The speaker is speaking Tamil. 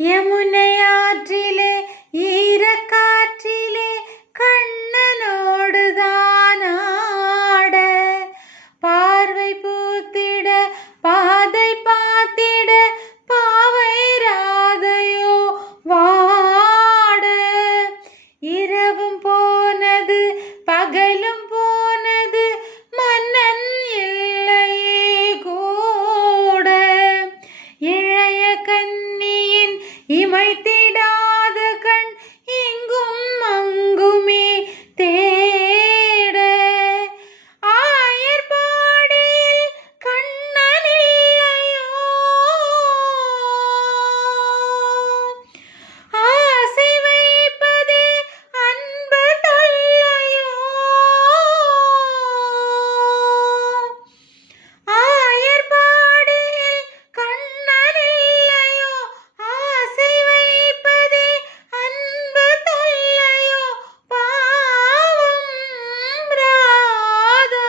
யமுனை ஆற்றிலே ஈரக்காற்றிலே கண்ணனோடுதான் ஆட, பார்வை பூத்திட பாதை பார்த்திட பாவை ராதையோ வாட. இரவும் போனது பகலும் போனது மன்னன் இல்லையே கூட. இளைய கன்னியின் இமைத்திடாத கண் இங்கும் அங்குமே தேட. ஆயர்பாடியில் கண்ணன் இல்லையோ, ஆசை வைப்பதே அன்பு தொல்லையோ. ஆயர்பாடியில் கண்ணன் இல்லையோ, ஆசை வைப்பதே அன்பு தொல்லையோ. பாவம் ராதா